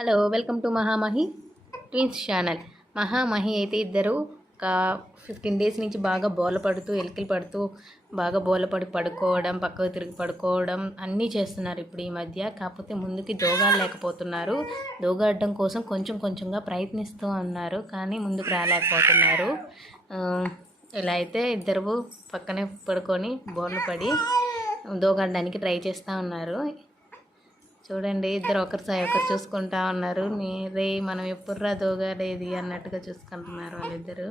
Hello, welcome to Mahamahi twins channel. Mahamahi అయితే ఇద్దరు ఒక 15 డేస్ నుంచి బాగా బోలపడుతూ ఎలికలు పడుతూ బాగా బోలపడి పడుకోవడం, పక్కకు తిరిగి పడుకోవడం అన్నీ చేస్తున్నారు ఇప్పుడు ఈ మధ్య. కాకపోతే ముందుకి దోగాడలేకపోతున్నారు. దోగాడడం కోసం కొంచెం కొంచెంగా ప్రయత్నిస్తూ ఉన్నారు, కానీ ముందుకు రాలేకపోతున్నారు. ఇలా అయితే ఇద్దరు పక్కనే పడుకొని బోర్లు పడి దోగాడడానికి ట్రై చేస్తూ ఉన్నారు. చూడండి, ఇద్దరు ఒకరు చూసుకుంటా ఉన్నారు. రే మనం ఎప్పుడురా దోగాడేది అన్నట్టుగా చూసుకుంటున్నారు వాళ్ళిద్దరు.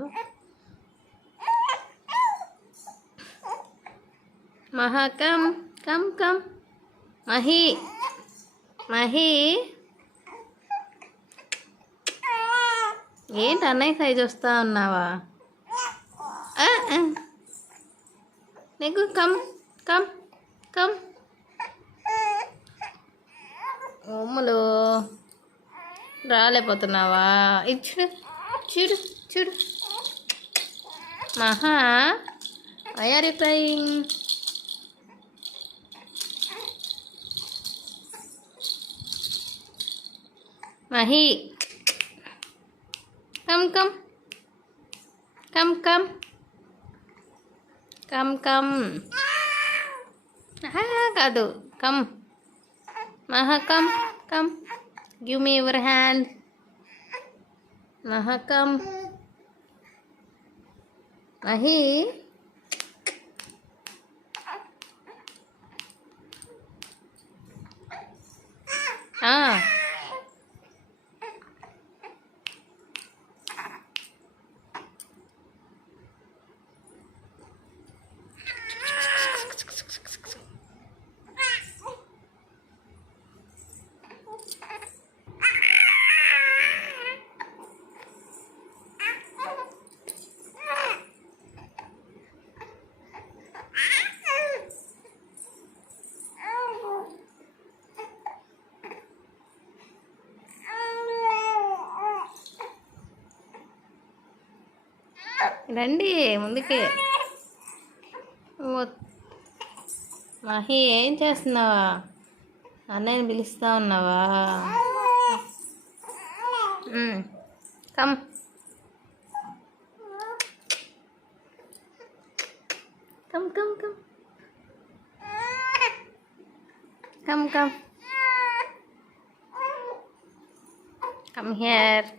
Maha come come come Mahi Mahi ఏంటి అన్నయ్య సైజ్ వస్తా ఉన్నావా? నీకు కమ్ కమ్ కమ్ ఉమ్ములు రాలేకపోతున్నావా? ఇది చూడు చూడు Maha, why are you crying? Mahi come come come come come come కాదు, come Maha come come, give me your hand. Maha come Mahi రండి ముందుకే. మహి ఏం చేస్తున్నావా? అన్నయ్యని పిలుస్తా ఉన్నావా? Come come come come come come come here.